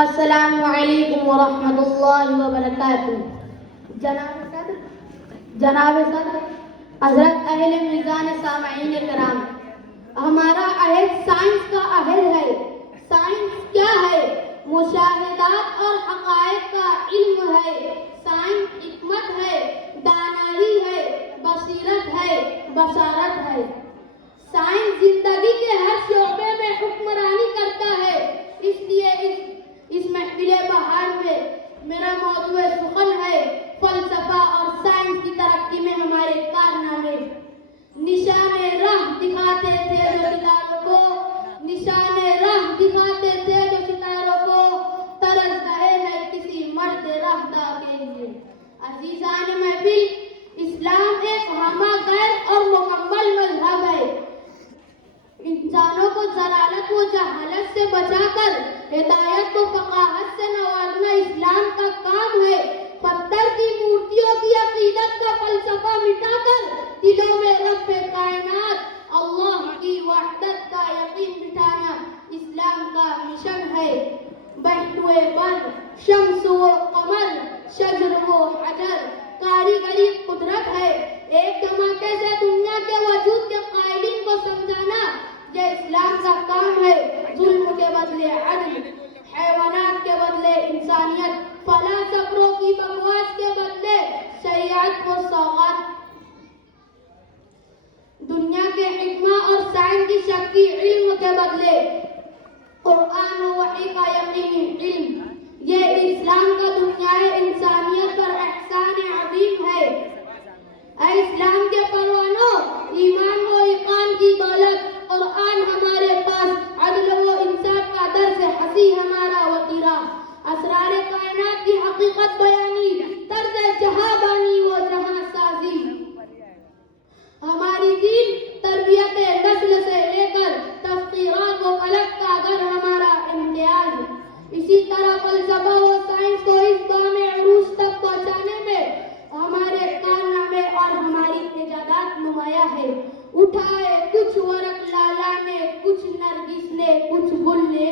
السلام علیکم ورحمۃ اللہ وبرکاتہ۔ جناب صدر، حضرت اہل میزان سامعین کرام، ہمارا عہد سائنس کا عہد ہے۔ سائنس کیا ہے؟ مشاہدات اور حقائق کا علم ہے۔ سائنس حکمت ہے، دانائی ہے، بصیرت ہے، بصارت ہے۔ سائنس زندگی کے ہر شعبے میں حکمرانی کرتا ہے۔ اس لیے اس محفل بہار میں میرا موضوع سخن ہے فلسفہ اور سائنس کی ترقی میں ہمارے کارنامے۔ نشان راہ دکھاتے تھے جو ستاروں کو، نشان راہ دکھاتے تھے جو ستاروں کو، ترس رہے ہیں کسی مرد راہدہ کے لیے۔ عزیزان محفل، اسلام ایک ہمہ غیر اور مکمل مذہب ہے۔ انسانوں کو ضلالت و جہالت سے بچا کر ہدایت و فقاہت سے نوازنا اسلام کا کام ہے۔ پتھر کی مورتیوں کی عقیدت کا فلسفہ مٹا کر دلوں میں رب کائنات اللہ کی وحدت کا یقین بٹھانا اسلام کا مشن ہے۔ بہتوئے بر، شمس و قمر، شجر و حجر، کاریگری قدرت ہے۔ ایک دھماکے سے دنیا کے وجود کے قائلین کو سمجھانا یہ اسلام کا کام ہے۔ ظلم کے بدلے عدل، حیوانات کے بدلے انسانیت، فلاسفوں کی بکواس کے بدلے شریعت و سوغات، دنیا کے حکمہ اور سائنس کی شکی علم کے بدلے قرآن و وحی کا یقینی علم۔ یہ اسلام کا دنیائے انسانیت پر احسان عظیم ہے۔ اے اسلام کے پروانوں، ایمان و ایقان کی دولت، قرآن ہمارے پاس، عدل و انصاف کا درس ہنسی ہمارا وطیرہ، اسرار کائنات کی حقیقت بیانی، طرز جہاں بانی و جہاں سازی۔ ہماری دین تربیت نسل سے لے کر تفسیرات و فلک کا گھر ہمارا امتیاز۔ اسی طرح فلسفہ و سائنس کو اس بام عروج تک پہنچانے میں ہمارے کارنامے اور ہماری ایجادات نمایاں ہے۔ اٹھائے کچھ ورق لالا نے، کچھ نرگس نے، کچھ گل نے،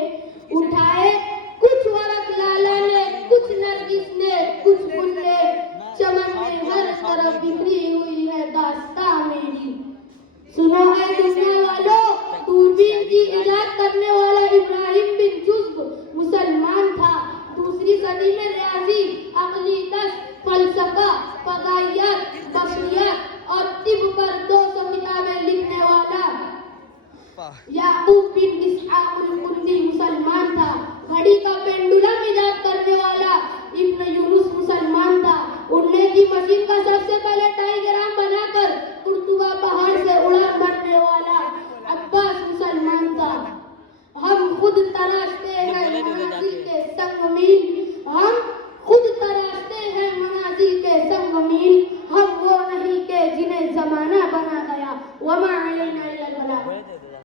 اٹھائے کچھ ورق لالا نے، کچھ نرگس نے، کچھ گل نے، چمن میں ہر طرف بکھری ہوئی ہے داستاں میری۔ سنو اے دنیا والوں، دوربین کی ایجاد کرنے والا ابراہیم بن جزب مسلمان تھا۔ دوسری صدی میں ریاضی، عقلیدس، فلسفہ، فضائیات، بشریات اور طب پر 200 کتابیں لکھنے والا یعقوب بن اسحاق القندی مسلمان تھا۔ گھڑی کا پینڈولم ایجاد کرنے والا ابن یونس مسلمان تھا۔ اڑنے کی مشین کا سب سے پہلے ڈائیگرام بنا کر قرطبہ پہاڑ سے اڑان بھرنے والا عباس مسلمان تھا۔ ہم خود تراشتے ہیں منازل کے سنگ میل، ہم خود تراشتے ہیں منازل کے سنگ میل، ہم وہ نہیں کہ جنہیں زمانہ بنا گیا، وما علینا الا البلاغ۔